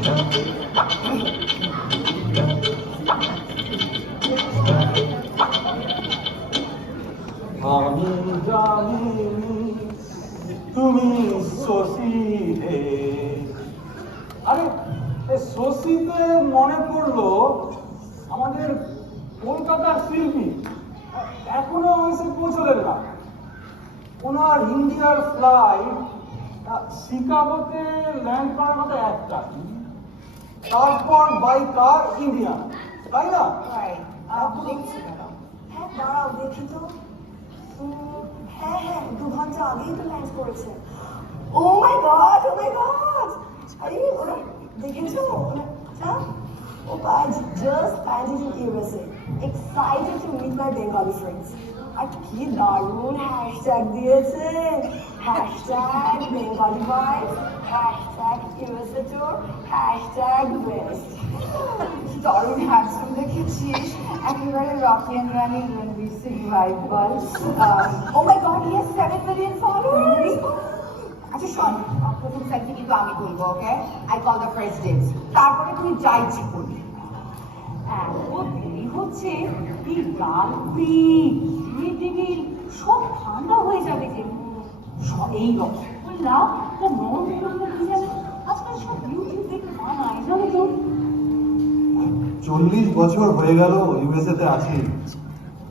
আমি জানি তুমি শশীতে। আরে শশীতে মনে পড়লো আমাদের কলকাতার শিল্পী এখনো এসে পৌঁছলেন না। ওনার ইন্ডিয়ার ফ্লাইট শিকাগোতে ল্যান্ড করার কথা একটা, তারপর বাই কার ইন্ডিয়া, তাই না? দাঁড়াও দেখি তো। হ্যাঁ 2 ঘন্টা আগেই তো ল্যান্ড করেছে। ও মাই গড, আরে ওরা দেখেছো? I just landed in USA. Excited to meet my Bengali friends. আর কি দারুণ হ্যাশট্যাগ দিয়েছে, hashtag Bengali vibes, hashtag USA tour, hashtag best. দারুণ হ্যান্ডসাম দেখেছিস, একেবারে Rocky and Rani Ranveer Singh vibes. Oh my God, he has 7 million followers. আচ্ছা শোন, প্রথম selfie কিন্তু আমি তুলবো, okay? I call the first dates, তারপরে তুই যা ইচ্ছে করবি। এত দেরি হচ্ছে, কি রাখবি টেবিল সব ঠান্ডা হয়ে যাবে যে। এই রসগোল্লা ও নরম হয়ে যাবে। আজকাল সব ইউটিউব দেখে বানায়, জানো তো? 40 বছর হয়ে গেল ইউএসএতে আছি,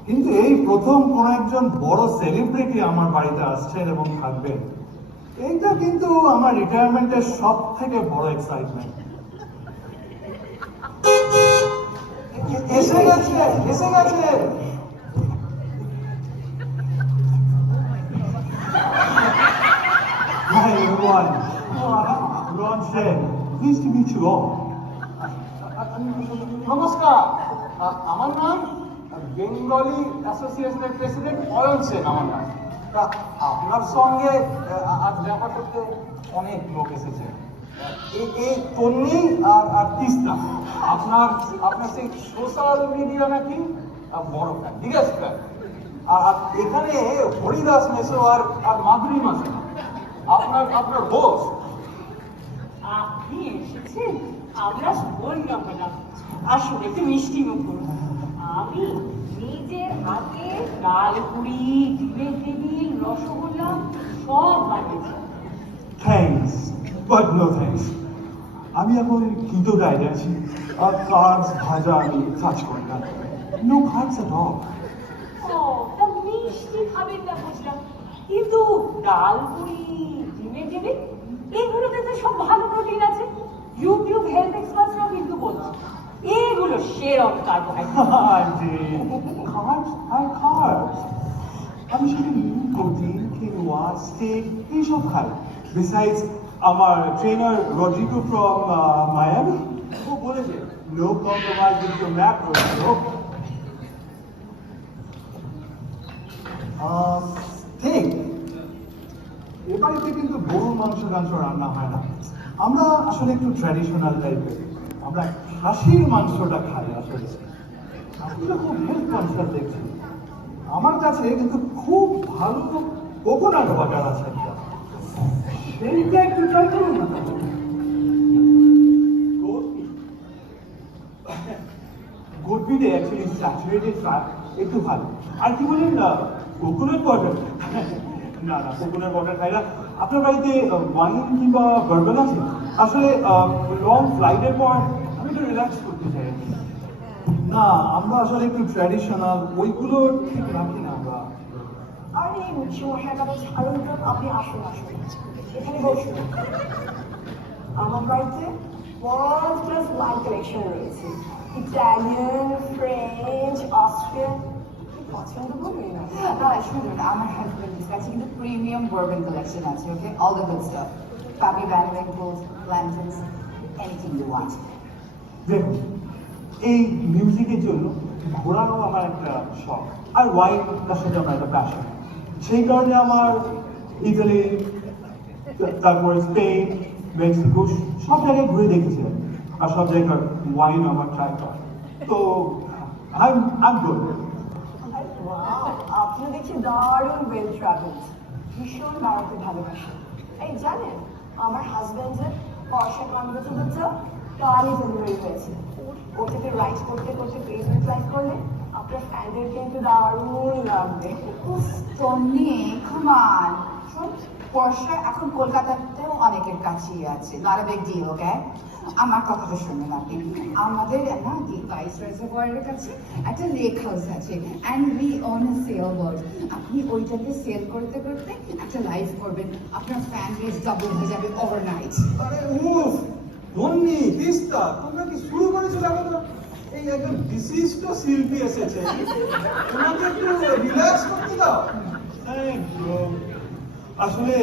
কিন্তু এই প্রথম কোন একজন বড় সেলিব্রিটি আমার বাড়িতে আসছেন এবং থাকবেন। এইটা কিন্তু আমার রিটায়ারমেন্টের সব থেকে বড় এক্সাইটমেন্ট। এসে গেছে। Hi everyone. Ron Shen. Pleased to meet you all. নমস্কার, আমার নাম বেঙ্গলি অ্যাসোসিয়েশনের প্রেসিডেন্ট অয়ন সেন। আমার নাম। তা আপনার সঙ্গে আজ দেখা করতে অনেক লোক এসেছে। এই তন্নি আর তিস্তা আপনার সেই সোশ্যাল মিডিয়া নাকি বড় ফ্যান, ঠিক আছে ফ্যান। আর এখানে হরিদাস মেসো আর মাধুরী মাসে আপনার হোস্ট। আপনি এসেছেন, আমরা বললাম না, আসলে একটু মিষ্টি মুখ করুন। আমি নিজের হাতে ডালপুরি, ডিমের টেবিল, রসগোল্লা সব বানিয়েছি। Thanks but no thanks. আমি এখন কিটো ডায়েটে আছি, আর কার্বস ভাজা আমি কাজ করি না। No carbs at all. ও, তা মিষ্টি খাবেন না বুঝলাম, কিন্তু ডালপুরি, ডিমের টেবিল এগুলোতে তো সব ভালো প্রোটিন আছে। ইউটিউব হেলথ এক্সপার্টসরাও কিন্তু বলছে এগুলো সেরম কার্বস। আমি শুধু প্রোটিন, কিনোয়া, স্টেক এইসব খাই। বিসাইডস আমার ট্রেনার রড্রিগো ফ্রম মায়ামি ও বলেছে no compromise with your macros. ঠিক, এ বাড়িতে কিন্তু গরুর মাংস রান্না হয় না। আমরা আসলে একটু ট্র্যাডিশনাল টাইপের, আমরা খাসির মাংসটা খাই আসলে। আপনি তো খুব হেলথ কনসাস দেখছি। আমার কাছে কিন্তু খুব ভালো কোকোনাট বাটার আছে একটা, সেইটা একটু ট্রাই করুন না। গুড বিটে অ্যাকচুয়ালি স্যাচুরেটেড ফ্যাট একটু ভালো। আর কি বলেন না, কোকোনাট ওয়াটার? না কোকোনাট ওয়াটার খাই না। আপনার বাড়িতে ওয়াইন কিংবা বারবেন আছে? আসলে লং ফ্লাইটের পর আমি একটু রিল্যাক্স করতে চাই। না, আমরা আসলে একটু ট্র্যাডিশনাল ওইগুলো ঠিক রাখি না আমরা। আর এই মশার কথা ছাড়ুন তো, আপনি আসুন এখানে বসুন। আমার বাড়িতে ওয়ার্ল্ড ক্লাস ওয়াইন কালেকশন রয়েছে, ইটালিয়ান, ফ্রেঞ্চ, অস্ট্রিয়ান। পছন্দ করবেন না? শুনুন, আমার হাজবেন্ডের কাছে কিন্তু প্রিমিয়াম বারবেন কালেকশন আছে, ওকে? অল দ্য গুড স্টাফ, পাপি ভ্যান উইঙ্কলস, ল্যান্টেন্স, এনিথিং ইউ ওয়ান্ট। দেখুন, এই মিউজিকের জন্য ঘোরানো আমার একটা শখ, আর ওয়াইন তার সাথে আমার একটা প্যাশন। সেই কারণে আমার ইতালি, তারপরে স্পেন, মেক্সিকো সব জায়গায় ঘুরে দেখেছিলাম, আর সব জায়গার ওয়াইন আমার ট্রাই করা। তো I'm good. আপনি দেখছি দারুণ ওয়েল ট্রাভেলড, ভীষণ বেড়াতে ভালোবাসেন। এই জানেন, আমার হাজব্যান্ডের বর্ষা কনভার্সেবলটা কালই ডেলিভারি হয়েছে। ওটাকে রাইট করতে করতে ফেসবুক লাইভ করলে আপনার ফ্যানদের কিন্তু দারুণ লাগবে। উফ, তন্নি, come on. শোন, বর্ষা এখন কলকাতাতেও অনেকের কাছেই আছে, not a big deal, okay? আমার কথাটা শুনুন আপনি, আমাদের না ডিভাইস রিজার্ভয়ারের কাছে একটা লেক হাউস আছে and we own a sailboat. আপনি ওইটাতে সেল করতে করতে একটা লাইভ করবেন, আপনার ফ্যান বেস ডাবল হয়ে যাবে ওভারনাইট। আরে উফ, ধন্যি, তিস্তা, তোমরা কি শুরু করেছো দেখো তো? এই একজন বিশিষ্ট শিল্পী এসেছে, ওনাকে একটু রিল্যাক্স করতে দাও। আরে, আসলে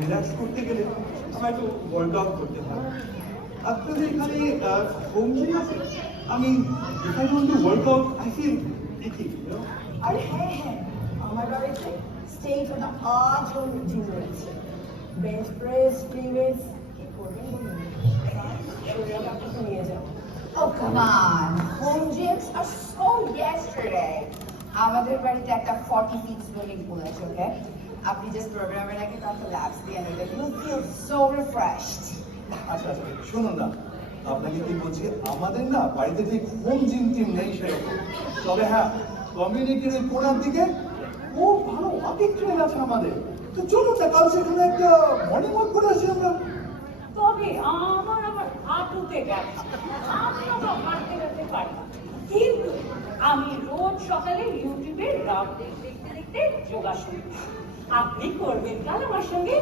রিল্যাক্স করতে গেলে আমার একটু ওয়ার্কআউট করতে হয়। আপনাদের এখানে হোম জিম আছে? আমি এখানে কিন্তু ওয়ার্কআউট আই ফিল ইকি, আরে হ্যাঁ হ্যাঁ, আমার বাড়িতে state of the art home gym রয়েছে। বেঞ্চ প্রেস, ফ্রি ওয়েটস, কি করবেন বলুন? শরীরটা আপনাকে নিয়ে যাও। Oh, come on. Home gyms are so yesterday. আমাদের বাড়িতে একটা 40 feet swimming pool আছে, okay? আপনি just প্রোগ্রামের আগে তখন laps দিয়ে নেবেন, you will feel so refreshed. আচ্ছা আচ্ছা, শুনুন না, আপনাকে কি বলছি, আমাদের না বাড়িতে ঠিক হোম জিম টিম নেই সেরকম। তবে হ্যাঁ, কমিউনিটির ওই কোনার দিকে খুব ভালো ওয়াকিং ট্রেন আছে আমাদের। তো চলুন না, কাল সেখানে একটা মর্নিং ওয়াক করে আসি আমরা। তবে আমার হাঁটুতে ব্যথা, আমিও তো হাঁটতে যেতে পারি না। কিন্তু আমি রোজ সকালে ইউটিউবে রামদেব দেখতে দেখতে যোগাসন করি। আপনি করবেন কাল আমার সঙ্গে?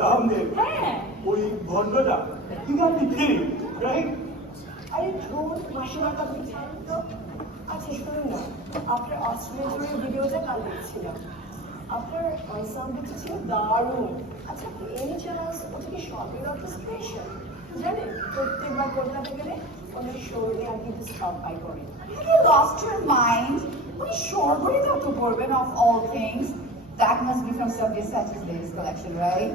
রামদেব, হ্যাঁ। ওই ভণ্ডটা, ঠিক আপনি ঠিক, রাইট? আরে ধরুন, মাসিমার কথা ছাড়ুন তো। আচ্ছা শুনুন না, আপনার অস্ট্রেলিয়া ভিডিওটা কাল দেখছিলাম। আপনার এনসেম্বলটা ছিল দারুণ। আচ্ছা এনি চান্স ওটা কি শর্টের অর্কেস্ট্রেশন? জানেন, প্রত্যেকবার কলকাতা গেলে ওনার শোরুমে আর কিন্তু স্টপ বাই করেন। Have you lost your mind? উনি সর্বরি তত করবেন of all things. That must be from Sabyasachi's latest collection, right?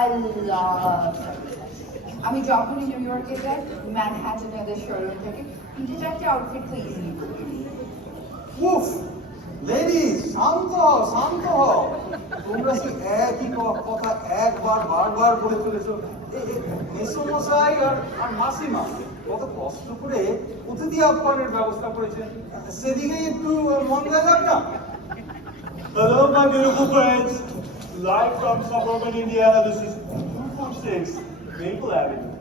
I love Sabyasachi. আমি যখনই নিউ ইয়র্কে যাই, ম্যানহাটনে ওদের শোরুম থেকে 3-4টা আউটফিট তো ইজিলি করি। উফ, লেডিস, শান্ত হও, শান্ত হও। তোমরা সেই একই কথা একবার বারবার বলে চলেছো। মেসোমশাই আর মাসিমা কত কষ্ট করে অতিথি আপ্যায়নের ব্যবস্থা করেছেন, সেদিকেই একটু মন দেওয়া যাক না? Hello, my beautiful friends. Live from suburban Indiana, this is 246 Maple Avenue.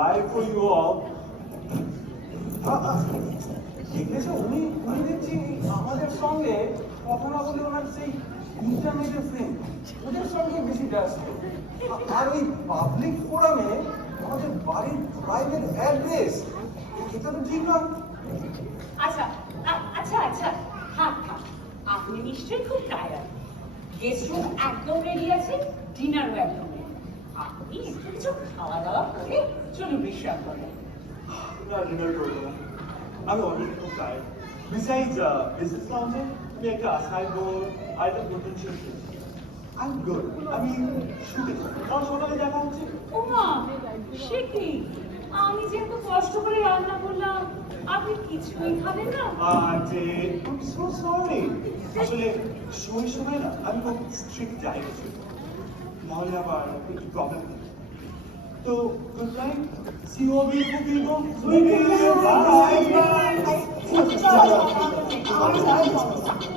Live for you all. দেখেছো, উনি দেখছি আমাদের সঙ্গে কথা না বলে ওনার সেই ইন্টারনেটের ফ্রেন্ড, ওদের সঙ্গে বেশি ব্যস্ত। আর ওই পাবলিক ফোরামে আমাদের বাড়ির প্রাইভেট অ্যাড্রেস, এটা তো ঠিক না। আচ্ছা আচ্ছা আচ্ছা, থাক থাক, আপনি নিশ্চয়ই খুব টায়ার্ড। গেস্ট রুম একদম রেডি আছে, ডিনারও একদম রেডি। আপনি একটু কিছু খাওয়া দাওয়া করে চলুন বিশ্রাম করেন। না, ডিনার করবো না, আমি অলরেডি খুব টায়ার্ড। বিসাইডস বিজনেস লাউঞ্জে আমি একটা আসাই বোর্ড আর একটা পোটেনশিয়াল আই এম গুড। আমি শুতে চাই, কারণ সকালে দেখা হচ্ছে। ওমা, সে কি? আমি যে এত কষ্ট করে রান্না করলাম, আপনি কিছুই খাবেন না? আরে, I'm so sorry. আসলে শৈশবে না আমি খুব স্ট্রিক্ট ডায়েট ছিল, নাহলে আবার একটু প্রবলেম। তো good night, see you all beautiful people, bye. চলো, চলো, চলো।